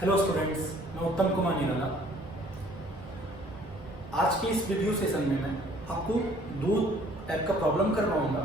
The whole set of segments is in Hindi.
हेलो स्टूडेंट्स, मैं उत्तम कुमार निराला। आज के इस वीडियो सेशन में मैं आपको दो टाइप का प्रॉब्लम करवाऊंगा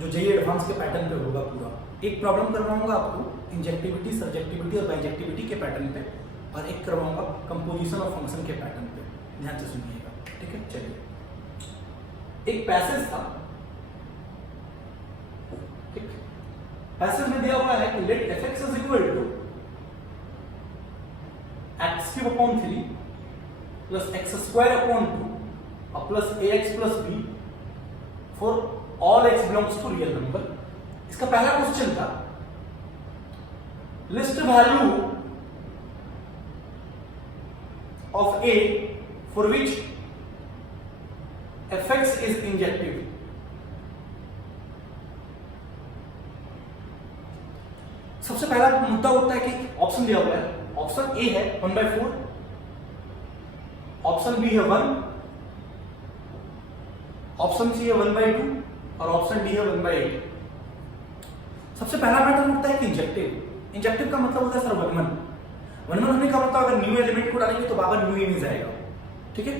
जो जेईई एडवांस के पैटर्न पे होगा। पूरा एक प्रॉब्लम करवाऊंगा आपको इंजेक्टिविटी, सब्जेक्टिविटी और बाइजेक्टिविटी के पैटर्न पे, और एक करवाऊंगा कंपोजिशन और फंक्शन के पैटर्न पे। ध्यान से सुनिएगा, ठीक है। चलिए, एक पैसेज था, ठीक। पैसेज में दिया हुआ है कि let fx is equal to x³ upon 3 plus x² upon 2 और plus ax plus b for all x belongs to real number। इसका पहला क्वेश्चन था least value of a for which fx is injective। सबसे पहला मुद्दा होता है कि ऑप्शन दिया हुआ है। ऑप्शन ए है 1/4, ऑप्शन बी है 1, ऑप्शन सी है 1/2 और ऑप्शन डी है 1/8। सबसे पहला पैटर्न होता है कि इंजेक्टिव। इंजेक्टिव का मतलब होता है सर 1 होने का मतलब अगर न्यू एलिमेंट को डालेंगे तो बाबर न्यू इमेज आएगा, ठीक है।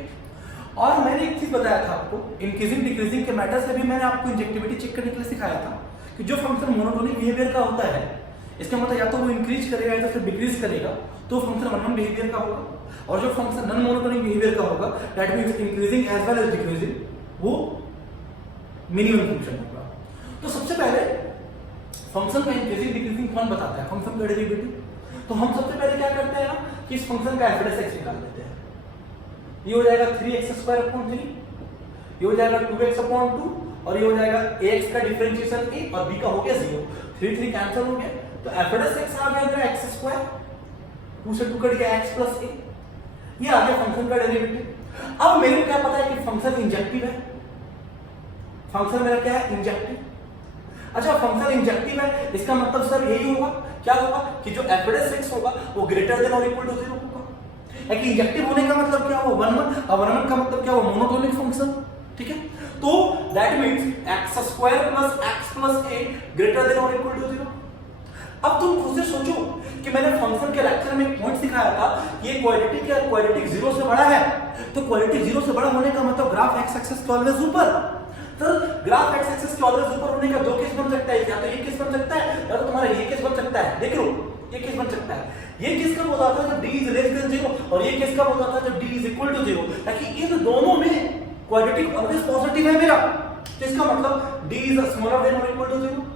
और मैंने एक चीज बताया था आपको, इंक्रीजिंग डिक्रीजिंग के मैटर से भी मैंने आपको इंजेक्टिविटी चेक करने के लिए सिखाया था कि जो फंक्शन मोनोटोनिक बिहेवियर का होता है, इसका मतलब या तो वो इंक्रीज करेगा या तो फिर डिक्रीज करेगा, तो फंक्शन वन बिहेवियर का होगा। और जो फंक्शन नॉन मोनोटोनिक बिहेवियर का होगा, that means increasing as well as decreasing, वो मिनिमम फंक्शन होगा। तो सबसे पहले फंक्शन का इंक्रीजिंग डिक्रीजिंग कौन बताता है, फंक्शन का डेरिवेटिव। तो हम सबसे पहले क्या करते हैं कि इस फंक्शन का एफ(x) निकाल लेते हैं। ये हो जाएगा 3x²/3, ये हो जाएगा 2x/2 और ये हो जाएगा ax का डिफरेंशिएशन a और b का हो गया 0। 3 कैंसिल हो गया, तो f(x) आ गया इधर x², 2 से 2 कट गया x + a। ये आ गया फंक्शन का डेरिवेटिव। अब मेरे को क्या पता है कि फंक्शन इंजेक्टिव है। फंक्शन मेरा क्या है, इंजेक्टिव। अच्छा, फंक्शन इंजेक्टिव है, इसका मतलब सर यही होगा, क्या होगा कि जो f(x) होगा वो ग्रेटर देन और इक्वल टू 0 होगा। कि इंजेक्टिव होने का मतलब क्या हुआ, 1 और 1 का मतलब क्या हुआ, मोनोटोनिक फंक्शन, ठीक है। तो that means x² + x + a greater than और इक्वल टू 0। अब तुम खुद से सोचो कि मैंने फंक्शन के लेक्चर में एक पॉइंट सिखाया था, ये क्वाड्रेटिक या क्वाड्रेटिक 0 से बड़ा है। तो क्वाड्रेटिक 0 से बड़ा होने का मतलब ग्राफ x एक्सिस के ऑलवेज ऊपर। तो ग्राफ x एक्सिस के ऑलवेज ऊपर होने का दो केस बन सकता है, या तो ये केस बन सकता है या तो तुम्हारा ये केस बन सकता है। देख लो, ये केस बन सकता है। ये केस कब होता था जब d इज लेस देन 0, और ये केस कब होता था जब d इज इक्वल टू 0। ताकि इन दोनों में क्वाड्रेटिक ऑलवेज पॉजिटिव है मेरा, तो इसका मतलब d इज स्मॉलर देन और इक्वल टू 0।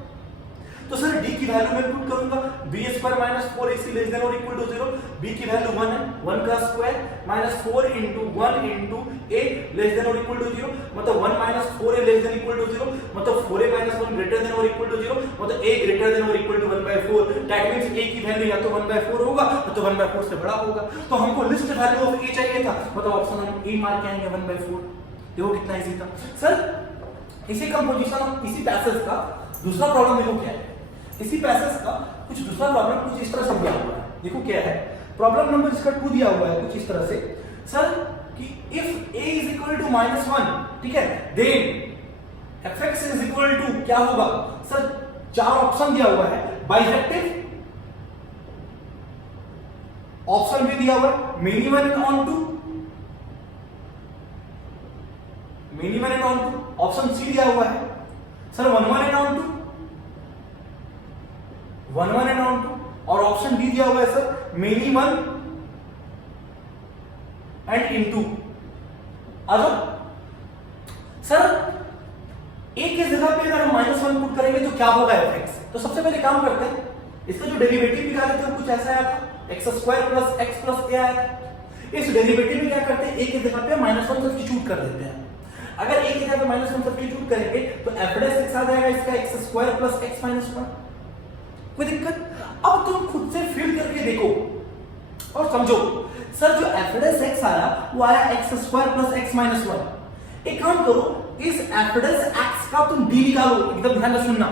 तो सर d की वैल्यू मैं पुट करूंगा b² - 4ac लेस देन और इक्वल टू 0। b की वैल्यू 1 है, 1 का स्क्वायर -4 * 1 * a लेस देन और इक्वल टू 0, मतलब 1 - 4a less than equal to 0, मतलब 4a - 1 ग्रेटर देन और इक्वल टू 0, मतलब a ग्रेटर देन और equal to 1/4। That means a की वैल्यू या तो 1/4 होगा या तो 1/4 से बड़ा होगा। तो हमको लिस्ट वैल्यू ऑफ a चाहिए था, मतलब ऑप्शन हम a मार के आएंगे 1/4। देखो कितना इजी था सर। इसी कंपोजिशन, इसी पैसेज का दूसरा प्रॉब्लम देखो क्या है। इसी पैसेज का कुछ दूसरा प्रॉब्लम कुछ इस तरह से दिया हुआ है। देखो क्या है, प्रॉब्लम नंबर इसका 2 दिया हुआ है कुछ इस तरह से सर कि if a is equal to -1, ठीक है, then fx is equal to क्या होगा सर। 4 ऑप्शन दिया हुआ है, बाइजेक्टिव, ऑप्शन भी दिया हुआ है minimum and onto, minimum and onto, option C दिया हुआ है sir 1 and onto, 1 and onto, और ऑप्शन डी दिया हुआ है सर मिनिमम एंड इनटू। अब सर एक के जगह पे अगर हम -1 पुट करेंगे तो क्या होगा fx। तो सबसे पहले काम करते हैं, इसका जो डेरिवेटिव निकाले थे कुछ ऐसा आया था, x² + x + a आया था। इस डेरिवेटिव में क्या करते हैं, a की जगह पे -1 सब्स्टिट्यूट कर देते हैं। अगर a की जगह पे -1 सब्स्टिट्यूट करेंगे तो f(x) आ जाएगा इसका x² + x - 1। कोई दिक्कत। अब तुम खुद से फील करके देखो और समझो सर, जो f(x) आया वो आया x² + x - 1। एक काम करो, इस f(x) का तुम d निकालो, एकदम ध्यान से सुनना।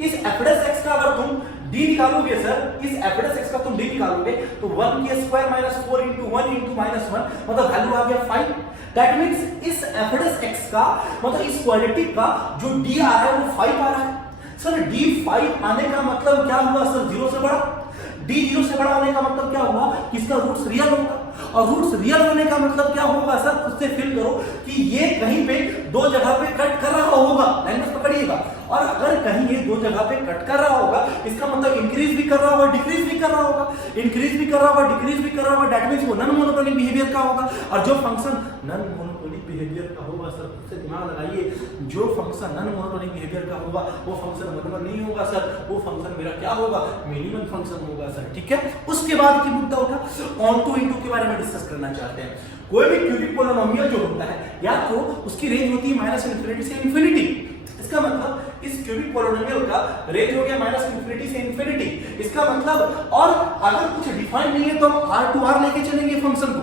इस f(x) का अगर तुम d निकालोगे सर, इस f(x) का तुम d निकालोगे तो 1 के स्क्वायर -4 * 1 * -1, मतलब वैल्यू आ गया 5। दैट मींस इस f(x) का मतलब इस क्वाड्रेटिक का जो d आ रहा है वो 5 आ रहा है। सर d 5 आने का मतलब क्या हुआ सर, 0 से बड़ा। डी 0 से बड़ा होने का मतलब क्या हुआ कि इसका रूट्स रियल होगा, और रूट्स रियल होने का मतलब क्या होगा सर, उससे फील करो कि ये कहीं पे दो जगह पे कट कर रहा होगा, लैंग्वेज पकड़िएगा, और अगर कहीं ये दो जगह पे कट कर रहा होगा इसका मतलब इंक्रीज भी कर रहा होगा, डिक्रीज भी कर रहा होगा, इंक्रीज भी कर रहा होगा, डिक्रीज भी कर रहा होगा, दैट मींस वो नॉन मोनोटोनिक बिहेवियर का होगा। और जो फंक्शन नॉन मोनोटोनिक बिहेवियर का होगा सर, उससे दिमाग लगाइए, जो फंक्शन नॉन मोनोटोनिक बिहेवियर का होगा वो फंक्शन मोनोटोनिक नहीं होगा सर, वो फंक्शन मेरा क्या होगा, मिनिमम फंक्शन होगा सर, ठीक है। उसके बाद की मुद्दा उठा ऑनटू इनटू के बारे में डिस्कस करना चाहते हैं। कोई भी क्यूबिक पोलिनोमियल जो होता है या तो उसकी रेंज होती है -∞ से इंफिनिटी, इसका मतलब इस क्यूबिक पोलिनोमियल का रेंज हो गया -∞ से इंफिनिटी, इसका मतलब, और अगर कुछ डिफाइन नहीं है तो हम R to R लेके चलेंगे फंक्शन को,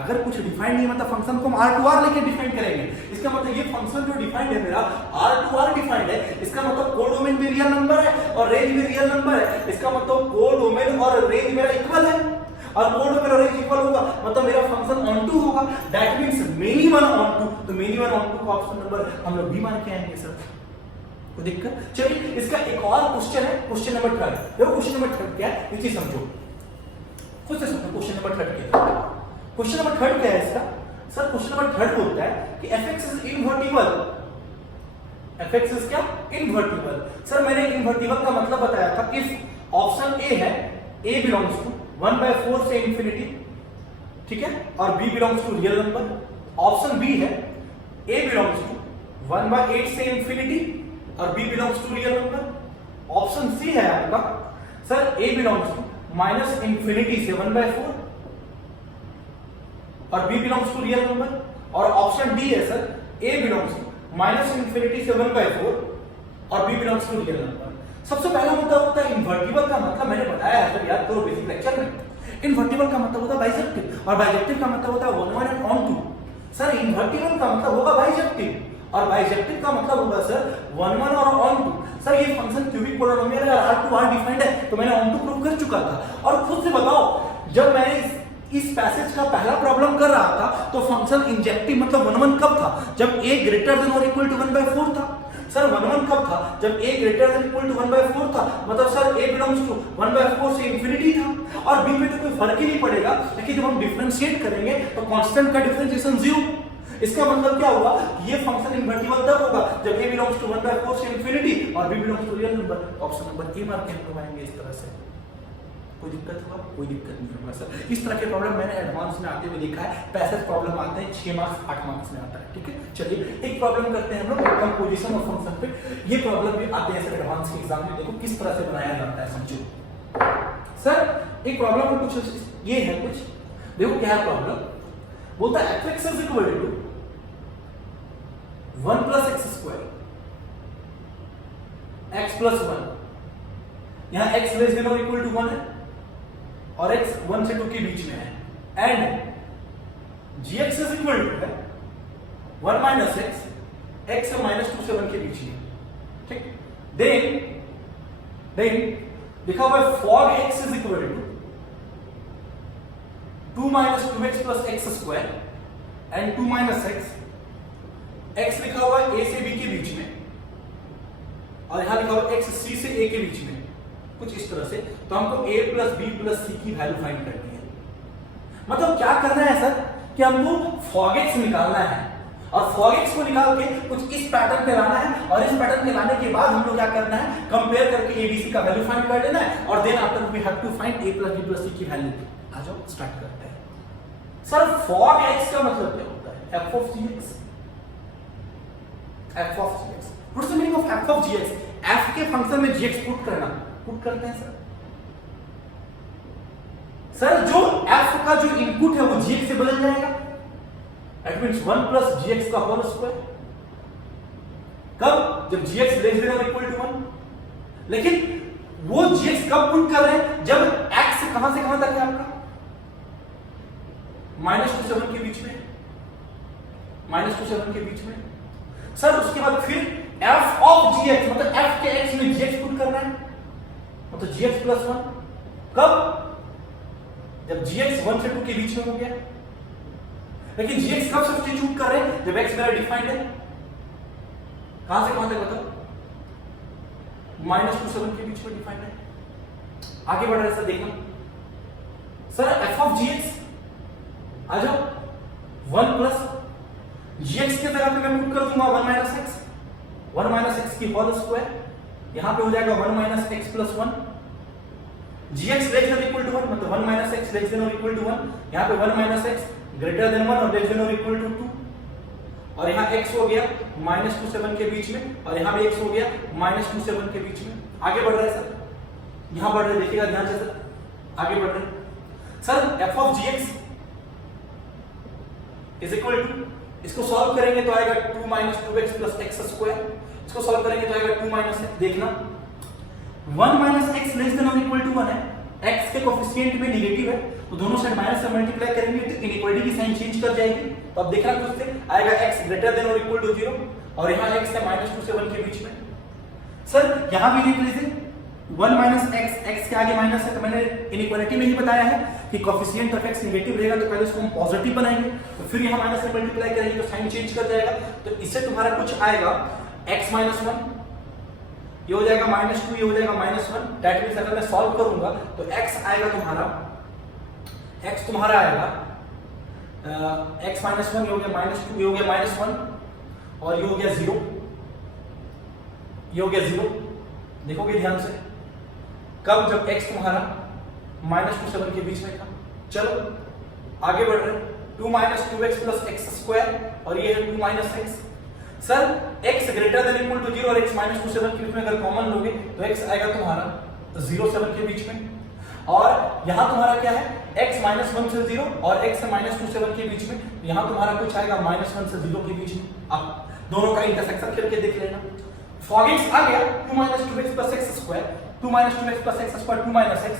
अगर कुछ डिफाइन नहीं है मतलब फंक्शन को हम R to R लेके डिफाइन करेंगे, इसका मतलब ये फंक्शन जो डिफाइंड है मेरा R to R डिफाइंड है, इसका मतलब कोडोमेन भी रियल नंबर है और रेंज भी रियल नंबर है, इसका मतलब कोडोमेन और रेंज मेरा इक्वल है, और कोडोमेन और रेंज इक्वल होगा मतलब मेरा फंक्शन ऑनटू होगा, that means many one onto, तो मेनी वन ऑनटू का ऑप्शन नंबर हम लोग भी मान के आएंगे सर, कोई दिक्कत। चलिए इसका एक और क्वेश्चन है, क्वेश्चन नंबर 3। देखो क्वेश्चन नंबर 3 क्या है, ये चीज समझो, खुद से समझो क्वेश्चन नंबर 3 क्या है। क्वेश्चन नंबर 3 क्या है इसका सर, क्वेश्चन नंबर 3 बोलता है कि fx is invertible, fx is क्या, इनवर्टिबल। सर मैंने इनवर्टिबल का मतलब बताया था, इफ ऑप्शन ए है a बिलोंग्स टू 1/4 से इंफिनिटी, ठीक है, और b belongs to real number, option B है a बिलोंग्स टू 1/8 से इंफिनिटी और b belongs to real number, option C है आपका सर a बिलोंग्स टू -∞ से 1/4 और b belongs to real number, और ऑप्शन डी है सर a बिलोंग्स टू -∞ से 1/4 और b belongs to real number. सबसे पहला मुद्दा होता है इन्वर्टिबल का मतलब, मैंने बताया है जब याद करो बेसिक लेक्चर में, इन्वर्टिबल का मतलब होता है बाइजेक्टिव और बाइजेक्टिव का मतलब होता है 1 and onto. Sir invertible का मतलब होगा बाइजेक्टिव और बाइजेक्टिव का मतलब होगा सर 1 1 और ऑन टू। सर ये फंक्शन क्यूबिक पोलिनोमियल है, R to R डिफाइंड है, तो मैंने ऑन टू प्रूव कर चुका था। और खुद से बताओ, जब मैंने इस पैसेज का पहला प्रॉब्लम कर रहा था तो फंक्शन इंजेक्टिव मतलब 1 1 कब था, जब a ग्रेटर देन और इक्वल टू 1/4 था। सर 1 1 कब था, जब a greater than equal to 1/4 था, मतलब सर a बिलोंग्स टू 1/4 से इंफिनिटी था, और b में तो कोई फर्क ही नहीं पड़ेगा, लेकिन जब हम डिफरेंशिएट करेंगे तो कांस्टेंट का डिफरेंशिएशन 0। इसका मतलब क्या हुआ, ये फंक्शन इन्वर्टिबल तब होगा जब a बिलोंग्स टू 1/4 से इंफिनिटी और b belongs to real number. Option number A mark के हम लगाएंगे इस तरह से। कोई दिक्कत होगा, कोई दिक्कत नहीं होगा सर। इस तरह के प्रॉब्लम मैंने एडवांस में आते हुए देखा है, पैसेज प्रॉब्लम आते हैं 6 मार्क्स 8 मार्क्स में आता है, ठीक है। चलिए एक प्रॉब्लम करते हैं हम लोग कंपोजिशन ऑफ फंक्शन पे, ये प्रॉब्लम भी आते हैं सर एडवांस के एग्जाम में, देखो किस तरह से बनाया जाता है समझो। सर एक प्रॉब्लम में कुछ ये है, कुछ देखो क्या है प्रॉब्लम, बोलता है fx is equal to 1 + x² x + 1, यहां x लेस देन और इक्वल टू 1 है और x 1 से 2 के बीच में है, and gx is equal to है 1 - x, x से -2 से 1 के बीच में, ठीक। देन लिखा हुआ है fog x is equal to 2 - 2x + x² and 2 - x, x लिखा हुआ है a से b के बीच में और यहां लिखा हुआ है x c से a के बीच में, कुछ इस तरह से। तो हमको a + b + c की वैल्यू फाइंड करनी है। मतलब क्या करना है सर कि हमको fog x निकालना है, और fog x को निकाल के कुछ इस पैटर्न पे लाना है, और इस पैटर्न पे लाने के बाद हम लोग क्या करना है, कंपेयर करके a b c का वैल्यू फाइंड कर लेना है, और then after we have to find a + b + c की वैल्यू। आ जाओ स्टार्ट करते हैं। सर fog x का मतलब क्या होता है, f of gx, f of gx, what's the meaning of f of gx, f के फंक्शन में gx पुट करना, पुट करते हैं सर। सर जो f का जो इनपुट है वो gx से बदल जाएगा, दैट मींस 1 + gx का होल स्क्वायर, कब, जब gx लेस देन और इक्वल टू 1। लेकिन वो gx कब पुट कर रहे हैं, जब x कहां से कहां तक है आपका, -2 से 1 के बीच में, -2 से 1 के बीच में। सर उसके बाद फिर f of gx मतलब f के x में gx पुट करना है, मतलब gx + 1, कब, जब gx 1 से 2 के बीच में हो गया। लेकिन gx कब सब्स्टिट्यूट कर रहे हैं, जब x मेरा डिफाइंड है, कहां से कहां तक, मतलब -2 से 1 के बीच में डिफाइंड है। आगे बढ़ रहे सर, देखना sir F of G X आ जाओ 1 प्लस जी एक्स के जगह पे मैं पुट कर दूंगा 1 माइनस एक्स की होल स्क्वायर, यहां पे हो जाएगा 1 minus x plus 1, g x less than equal to 1 मतलब 1 माइनस एक्स लेस देन और इक्वल टू 1, यहां पे 1 माइनस एक्स ग्रेटर देन 1 और लेस देन और इक्वल टू 2, और यहाँ x हो गया -2 से 1 के बीच में, और यहाँ भी x हो गया -2 से 1 के बीच में। आगे बढ़ रहे हैं सर, यहाँ बढ़ रहे, देखिएगा ध्यान से सर, आगे बढ़ रहे sir f of gx is equal to, इसको सॉल्व करेंगे तो आएगा 2 - 2x प्लस एक्स स्क्वायर, इसको सॉल्व करेंगे तो आएगा 2 - x, देखना 1 - x लेस देन और इक्वल टू 1 है, x के कोएफिशिएंट में नेगेटिव है तो दोनों साइड माइनस से मल्टीप्लाई करेंगे तो इनइक्वालिटी की साइन चेंज कर जाएगी, तो अब देखना खुद से आएगा x ग्रेटर देन और इक्वल टू 0 और यहाँ x है -2 से 1 के बीच में। सर यहाँ भी लिख लीजिए 1 माइनस x के आगे माइनस है, तो मैंने इनइक्वालिटी में ही बताया है कि कोएफिशिएंट ऑफ x नेगेटिव रहेगा तो पहले इसको हम पॉजिटिव बनाएंगे, तो फिर यहाँ माइनस से मल्टीप्लाई करेंगे तो साइन चेंज कर जाएगा, तो इससे तुम्हारा कुछ आएगा x -1, ये हो जाएगा -2, ये हो जाएगा -1, दैट मींस अगर मैं सॉल्व करूंगा तो x आएगा तुम्हारा आएगा x -1, ये हो गया -2, ये हो गया -1 और ये हो गया 0, ये हो गया 0, देखोगे ध्यान से कब, जब x तुम्हारा -2 से 1 के बीच में था। चलो आगे बढ़ रहे, 2 - 2x प्लस एक्स स्क्वायर और ये है 2 - x। Sir x greater than equal to 0 और x -2 से 1 के बीच में अगर कॉमन लोगे तो x आएगा तुम्हारा 0 से 1 के बीच में, और यहां तुम्हारा क्या है x -1 से 0 और x -2 से 1 के बीच में, यहां तुम्हारा कुछ आएगा -1 से 0 के बीच में। अब दोनों का इंटरसेक्शन करके देख लेना, फॉग x आ गया 2 - 2x plus x square, 2 - 2x plus x square 2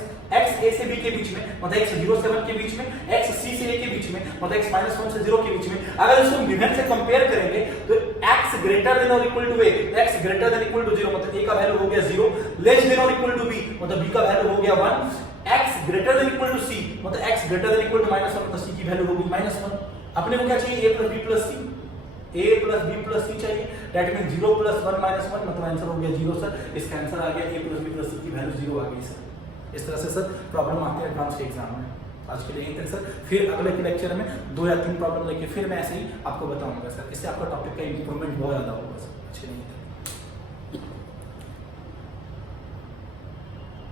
- x a से b के बीच में मतलब x 0 से 1 के बीच में, x c से a के बीच में मतलब x -1 से 0 के बीच में। अगर इसको गिवन से कंपेयर करेंगे तो x ग्रेटर देन और equal to a, x greater than equal to 0 मतलब a का वैल्यू हो गया 0, लेस देन और इक्वल टू b मतलब b का वैल्यू हो गया 1, x greater than equal to c मतलब x greater than equal to -1 मतलब c की वैल्यू होगी -1। अपने को क्या चाहिए, a + b + c, a + b + c चाहिए, दैट मींस 0 + 1 - 1 मतलब आंसर हो गया 0 सर, इसका आंसर आ गया a + b + c की वैल्यू 0 आ गई सर। इस तरह से सर प्रॉब्लम आते हैं एडवांस के एग्जाम में। आज के लिए यहीं तक सर, फिर अगले के लेक्चर में 2 या 3 प्रॉब्लम लेके फिर मैं ऐसे ही आपको बताऊंगा सर, इससे आपका टॉपिक का इंप्रूवमेंट बहुत ज्यादा होगा सर। चलिए।